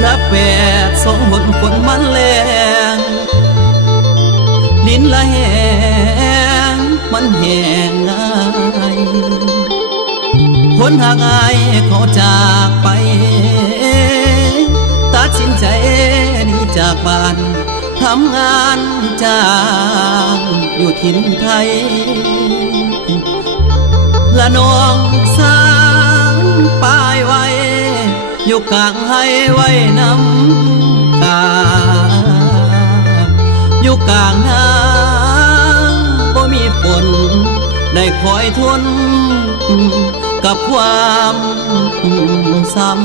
และแปดสองหนฝนมันแรงลิ้นละแหงมันแห้งง่ายคนหากอายเขาจากไปตัดสินใจหนีจากบ้านทำงานจ้างอยู่ถิ่นไทยละน้องสางป้ายไว้อยู่กลางให้ไว้น้ำตาอยู่กลางน้ำบ่มีฝนได้คอยทนกับความซ้ำ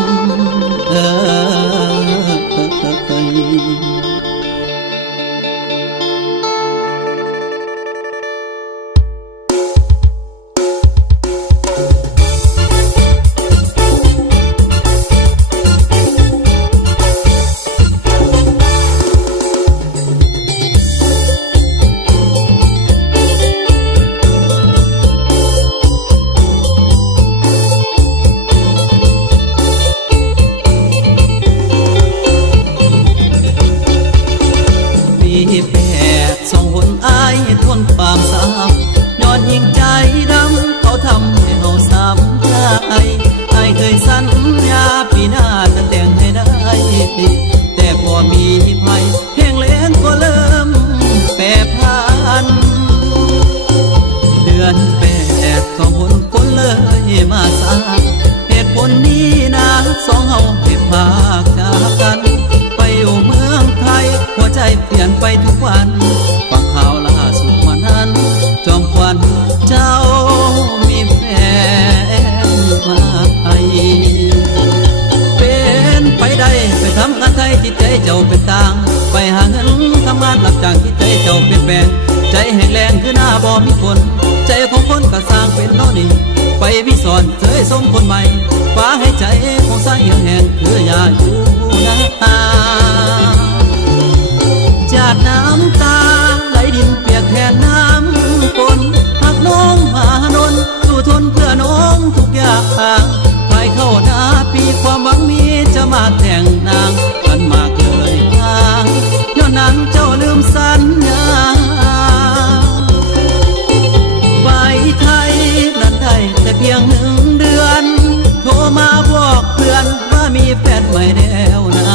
ความสามย้อนยิงใจดำเขาทำให้เราสามใจไอ้เคยสัญญาปีหน้าจะแต่งให้ได้แต่พอมีภัยแห้งแล้งก็เริ่มแปรผันเดือนแปดสองคนเลยมาสร้างเหตุผลนี้นะสองเฮาให้พากจากกันไปอยู่เมืองไทยหัวใจเปลี่ยนไปทุกวันฟังข่าวล่าสุดวันนั้นจอมควันเจ้ามีแฟนมาไทยเป็นไปได้ไปทำงานไทยที่ใจเจ้าเป็นต่างไปหาเงินทำงานรับจ้างที่ใจเจ้าเป็นแปลงใจแห้งแรงคือหน้าบ่มีคนใจของคนก็สร้างเป็นน้อนี่ไปวิสอนเจยสมคนใหม่ฟ้าให้ใจของสายเหี่ยวแห้งคืออย่าอยู่นะจาดน้ำตาไหลดินเปียกแทนน้ำฝนหักน้องมานนสู้ทนเพื่อน้องทุกอย่างภายเข้าหน้าปีความหวังมีจะมาแต่งนางกันมากเลยทางย้อนนางเจ้าลืมสัญญาไปไทยนั้นได้แต่เพียง1 เดือนโทรมาบอกเพื่อนว่ามีแฟนใหม่แล้วนะ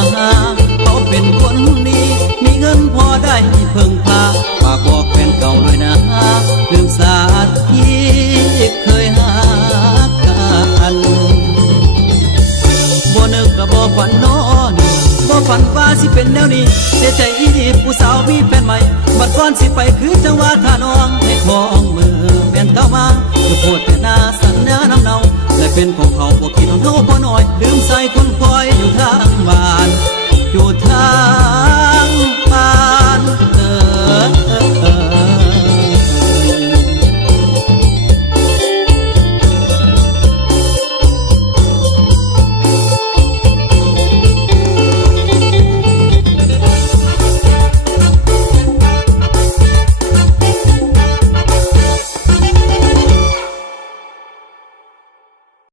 เขาเป็นคนดีมีเงินพอได้เพิ่งพาฝากบอกแฟนเก่าเลยนะลืมสาที่เคยหากันบ่นึกก็บ่ฝันน้อนี่บ่ฝันว่าสิเป็นแนวนี้เสียใจอีดีผู้สาวมีแฟนใหม่บัดก่อนสิไปคือจังว่าท่าน้องให้ของมือแม่นเก้ามาคือโพดแต่หน้าสัญญาน้ำเนาและเป็นของเขาบ่คิดของเขาพอน้อยลืมใส่คนคอยอยู่ทางบ้านอยู่ทางบ้าน